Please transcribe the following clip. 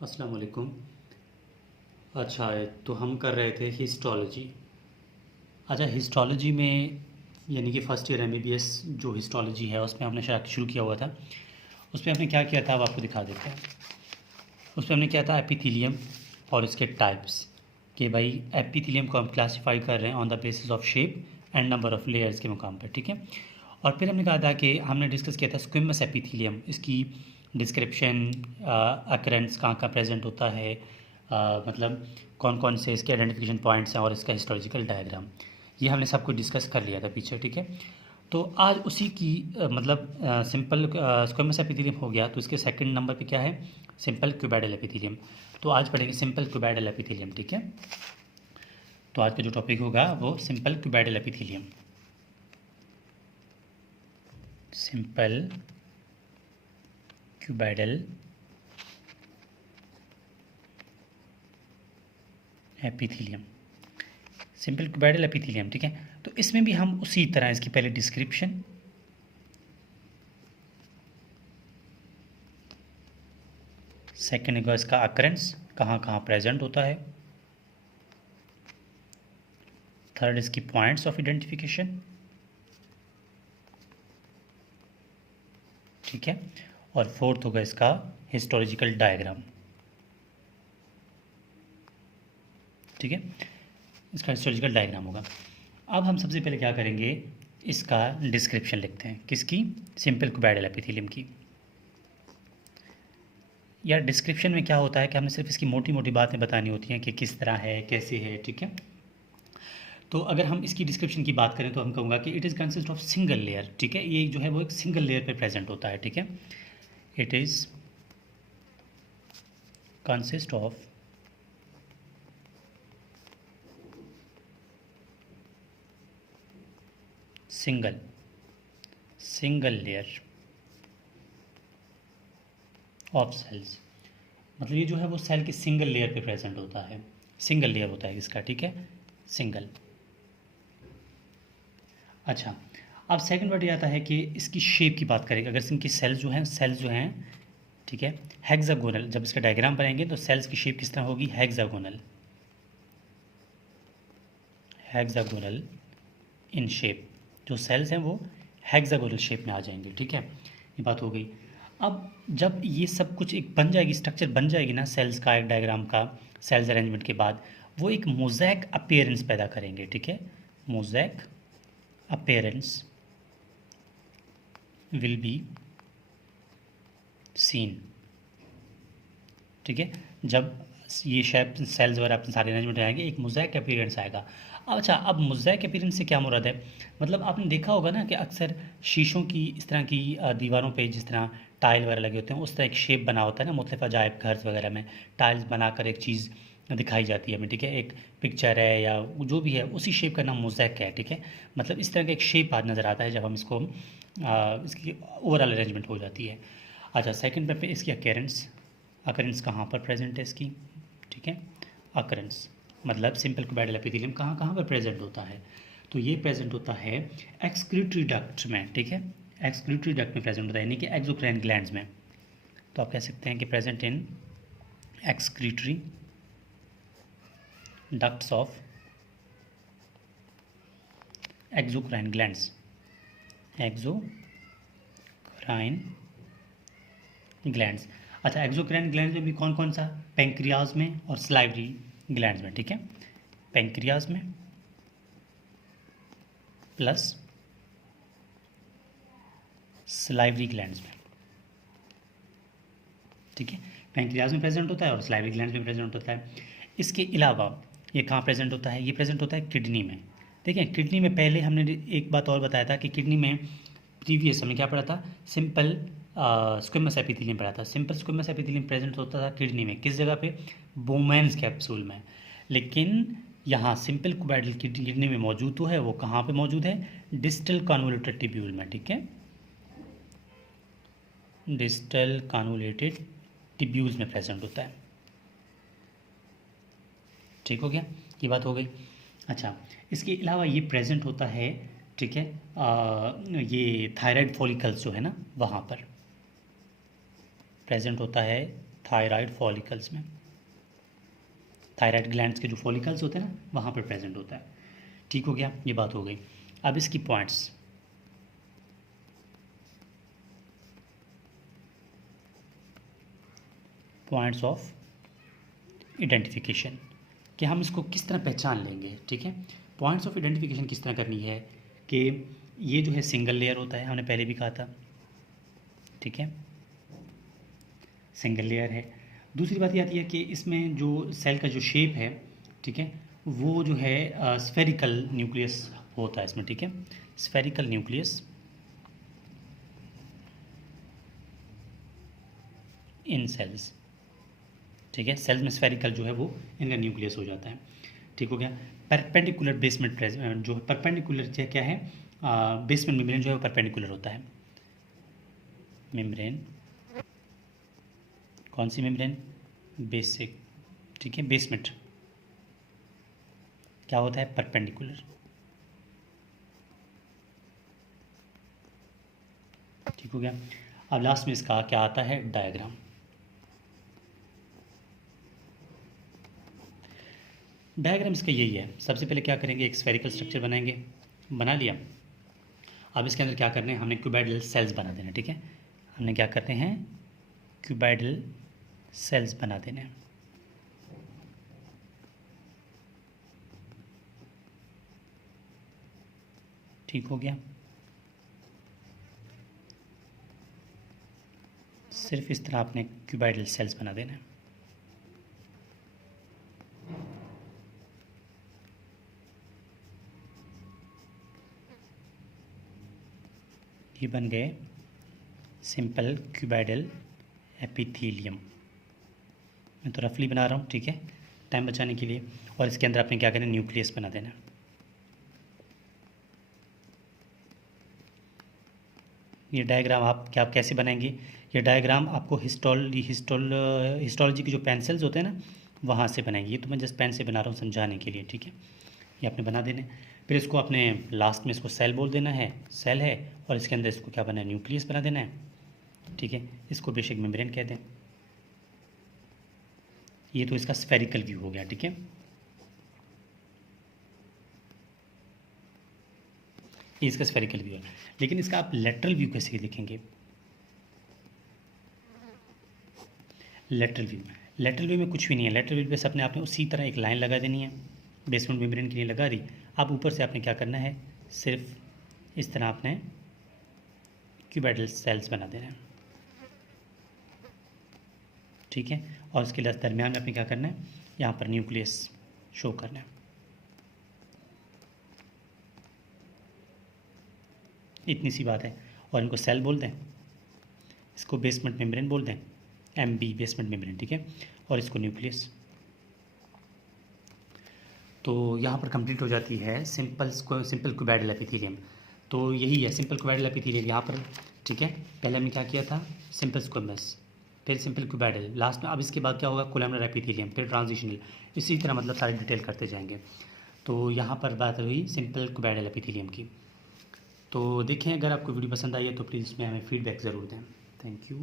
अस्सलाम वालेकुम। अच्छा, तो हम कर रहे थे हिस्टोलॉजी। अच्छा, हिस्टोलॉजी में यानी कि फ़र्स्ट ईयर एमबीबीएस जो हिस्टोलॉजी है उसमें हमने शायद शुरू किया हुआ था। उसमें हमने क्या किया था अब आपको दिखा देते हैं। उसमें हमने किया था एपिथेलियम और इसके टाइप्स, कि भाई एपिथेलियम को हम क्लासीफाई कर रहे हैं on the basis of shape and number of layers के मुकाम पर, ठीक है। और फिर हमने कहा था कि हमने डिस्कस किया था स्क्विमस एपिथेलियम, इसकी डिस्क्रिप्शन, अकरेंस कहाँ कहाँ प्रेजेंट होता है, मतलब कौन कौन से इसके आइडेंटिफिकेशन पॉइंट्स हैं और इसका हिस्टोलॉजिकल डायग्राम, ये हमने सब कुछ डिस्कस कर लिया था पीछे, ठीक है। तो आज उसी की मतलब सिंपल स्क्वेमस एपिथेलियम हो गया, तो इसके सेकंड नंबर पे क्या है, सिंपल क्यूबाइडल एपिथेलियम। तो आज पढ़ेंगे सिंपल क्यूबाइडल एपिथेलियम, ठीक है। तो आज का जो टॉपिक होगा वो simple cuboidal epithelium. Simple cuboidal epithelium, simple cuboidal epithelium, ठीक है। तो इसमें भी हम उसी तरह इसकी पहले डिस्क्रिप्शन, सेकेंड होगा इसका अकरेंस कहाँ कहाँ प्रेजेंट होता है, थर्ड इसकी पॉइंट्स ऑफ आइडेंटिफिकेशन, ठीक है। और फोर्थ होगा इसका हिस्टोलॉजिकल डायग्राम, ठीक है। इसका हिस्टोलॉजिकल डायग्राम होगा। अब हम सबसे पहले क्या करेंगे, इसका डिस्क्रिप्शन लिखते हैं, किसकी, सिंपल क्यूबाइडल एपिथेलियम की। यार डिस्क्रिप्शन में क्या होता है कि हमें सिर्फ इसकी मोटी मोटी बातें बतानी होती हैं कि किस तरह है, कैसे है, ठीक है। तो अगर हम इसकी डिस्क्रिप्शन की बात करें तो हम कहूँगा कि it is consist of single layer, ठीक है। ये जो है वो एक सिंगल लेयर पे प्रेजेंट होता है, ठीक है। It is consist of single layer of cells. मतलब ये जो है वो सेल की सिंगल लेयर पे प्रेजेंट होता है, सिंगल लेयर होता है इसका, ठीक है, सिंगल। अच्छा, अब सेकंड वर्ड ये आता है कि इसकी शेप की बात करें, अगर इनकी सेल्स जो हैं, ठीक है, हेक्सागोनल। जब इसका डायग्राम बनाएंगे तो सेल्स की शेप किस तरह होगी, हेक्सागोनल इन शेप। जो सेल्स हैं वो हेक्सागोनल शेप में आ जाएंगे, ठीक है। ये बात हो गई। अब जब ये सब कुछ एक बन जाएगी, स्ट्रक्चर बन जाएगी ना सेल्स का, एक डायग्राम का, सेल्स अरेंजमेंट के बाद वो एक मोज़ैक अपीयरेंस पैदा करेंगे, ठीक है। Mosaic appearance will be seen, ठीक है। जब ये शेप सेल्स वगैरह अपने सारे अरेंजमेंट आएंगे एक मोज़ैक अपीयरेंस आएगा। अच्छा, अब मोज़ैक अपीयरेंस से क्या मुराद है, मतलब आपने देखा होगा ना कि अक्सर शीशों की इस तरह की दीवारों पे जिस तरह टाइल वगैरह लगे होते हैं उस तरह एक शेप बना होता है ना, मुख्तलिफ अजायब घर वगैरह में टाइल्स बनाकर एक चीज़ दिखाई जाती है हमें, ठीक है। एक पिक्चर है या जो भी है उसी शेप का नाम मोज़ैक है, ठीक है। मतलब इस तरह का एक शेप आज नज़र आता है जब हम इसको इसकी ओवरऑल अरेंजमेंट हो जाती है। अच्छा, सेकंड पे इसकी अकेरेंस, अकरेंस कहाँ पर प्रेजेंट है इसकी, ठीक है। अकरेंस मतलब सिंपल क्यूबाइडल एपिथेलियम कहाँ कहाँ पर प्रेजेंट होता है, तो ये प्रेजेंट होता है एक्सक्रीटरी डक्ट में, ठीक है। एक्सक्रीटरी डक्ट में प्रेजेंट होता है, यानी कि एक्सोक्राइन ग्लैंड्स में। तो आप कह सकते हैं कि present in excretory ducts of exocrine glands, exocrine glands. अच्छा, एक्सोक्राइन ग्लैंड्स में भी कौन कौन सा, पेंक्रियाज में और स्लाइवरी ग्लैंड्स में, ठीक है। पेंक्रियाज में प्लस स्लाइवरी ग्लैंड्स में, ठीक है। पेंक्रियाज में प्रेजेंट होता है और स्लाइवरी ग्लैंड्स में प्रेजेंट होता है। इसके अलावा ये कहाँ प्रेजेंट होता है, ये प्रेजेंट होता है किडनी में। देखिए किडनी में पहले हमने एक बात और बताया था कि किडनी में प्रीवियस हमने क्या पढ़ा था, सिंपल स्क्विमस एपिथेलियम पढ़ा था। सिंपल स्क्विमस एपिथेलियम प्रेजेंट होता था किडनी में, किस जगह पे, बोमेन्स कैप्सूल में। लेकिन यहाँ सिंपल क्यूबाइडल किडनी में मौजूद तो है, वो कहाँ पे मौजूद है, डिस्टल कॉन्वोल्यूटेड टिब्यूल में, ठीक है। डिस्टल कॉन्वोल्यूटेड टिब्यूल्स में प्रेजेंट होता है, ठीक हो गया, ये बात हो गई। अच्छा, इसके अलावा ये प्रेजेंट होता है, ठीक है, ये थायराइड फॉलिकल्स जो है ना वहाँ पर प्रेजेंट होता है थायराइड फॉलिकल्स में, थायराइड ग्लैंड्स के जो फॉलिकल्स होते हैं ना वहाँ पर प्रेजेंट होता है। ठीक हो गया, ये बात हो गई। अब इसकी पॉइंट्स ऑफ आइडेंटिफिकेशन कि हम इसको किस तरह पहचान लेंगे। ठीक है, पॉइंट्स ऑफ आइडेंटिफिकेशन किस तरह करनी है कि ये जो है सिंगल लेयर होता है, हमने पहले भी कहा था। ठीक है, सिंगल लेयर है। दूसरी बात ये आती है कि इसमें जो सेल का जो शेप है, ठीक है, वो जो है स्फेरिकल न्यूक्लियस होता है इसमें। ठीक है, स्फेरिकल न्यूक्लियस इन सेल्स। ठीक है, सेल्स में स्फेरिकल जो है वो इनका न्यूक्लियस हो जाता है। ठीक हो गया। परपेंडिकुलर बेसमेंट जो है परपेंडिकुलर क्या है, बेसमेंट मेम्ब्रेन जो है वो परपेंडिकुलर होता है। मेम्ब्रेन, कौन सी मेम्ब्रेन? बेसिक। ठीक है, बेसमेंट क्या होता है? परपेंडिकुलर। ठीक हो गया। अब लास्ट में इसका क्या आता है? डायग्राम। डायग्राम इसका यही है। सबसे पहले क्या करेंगे, एक स्फेरिकल स्ट्रक्चर बनाएंगे, बना लिया। अब इसके अंदर क्या करने हैं, हमने क्यूबाइडल सेल्स बना देना। ठीक है, हमने क्या करते हैं, क्यूबाइडल सेल्स बना देने हैं। ठीक हो गया। सिर्फ इस तरह आपने क्यूबाइडल सेल्स बना देना है। ये बन गए सिंपल क्यूबाइडल एपिथेलियम। मैं तो रफली बना रहा हूँ, ठीक है, टाइम बचाने के लिए। और इसके अंदर आपने क्या करना है, न्यूक्लियस बना देना। ये डायग्राम आप कैसे बनाएंगे? ये डायग्राम आपको हिस्टोलॉजी की जो पेंसिल्स होते हैं ना वहाँ से बनाएंगे। ये तो मैं जस्ट पेन से बना रहा हूँ समझाने के लिए। ठीक है, ये आपने बना देने। फिर इसको अपने लास्ट में इसको सेल बोल देना है, सेल है, और इसके अंदर इसको क्या बना है, न्यूक्लियस बना देना है। ठीक है, इसको बेसिक मेम्ब्रेन कह दें। ये तो इसका स्फेरिकल व्यू हो गया। ठीक है, ये इसका स्फेरिकल व्यू है। लेकिन इसका आप लेटरल व्यू कैसे लिखेंगे? लेटरल व्यू में कुछ भी नहीं है। लेटरल व्यू पे अपने आपने उसी तरह एक लाइन लगा देनी है, बेसमेंट मेम्ब्रेन के लिए लगा दी। अब ऊपर से आपने क्या करना है, सिर्फ इस तरह आपने क्यूबाइडल सेल्स बना देना है। ठीक है, और उसके लिए दरमियान में आपने क्या करना है, यहाँ पर न्यूक्लियस शो करना है। इतनी सी बात है। और इनको सेल बोल दें, इसको बेसमेंट मेम्ब्रेन बोल दें, MB बेसमेंट मेम्ब्रेन। ठीक है, और इसको न्यूक्लियस। तो यहाँ पर कंप्लीट हो जाती है सिंपल क्यूबाइडल एपिथेलियम। तो यही है सिंपल क्यूबाइडल एपिथेलियम यहाँ पर। ठीक है, पहले हमने क्या किया था, सिंपल स्क्वेमस, फिर सिंपल क्यूबाइडल, लास्ट में अब इसके बाद क्या होगा, कोलमनर एपिथेलियम, फिर ट्रांजिशनल। इसी तरह मतलब सारी डिटेल करते जाएंगे। तो यहाँ पर बात हुई सिंपल क्यूबाइडल एपिथेलियम की। तो देखें, अगर आपको वीडियो पसंद आई है तो प्लीज़ इसमें हमें फीडबैक ज़रूर दें। Thank you.